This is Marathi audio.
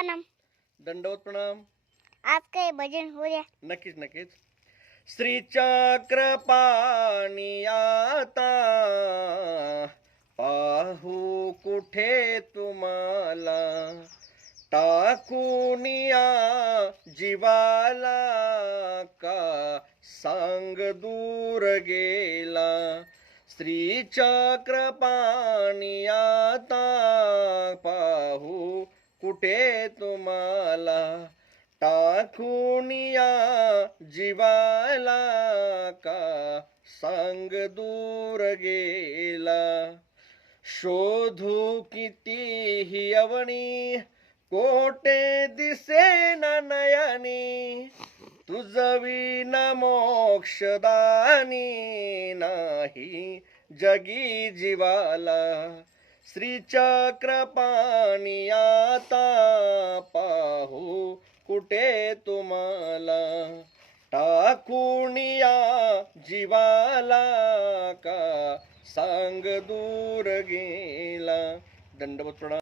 आपका नाम? दंडवत प्रणाम. आज काय भजन हो द्या. नक्कीच नक्कीच. श्रीचक्र पाणी आता पाहू कुठे तुम्हाला, टाकूनिया जीवाला का सांग दूर गेला. श्रीचक्र पाणी आता पाहू कुठे तुम्हाला, टाकूनिया जीवाला का सांग दूर गेला. शोधू कितीही अवनी कोठे दिसेना नयनी, तुझ विना मोक्षदानी नाही जगी जीवाला. श्रीचक्र पाणी आता पाहू कुठे तुम्हाला, टाकूनिया जीवाला का सांग दूर गेला. दंडवत प्रणाम.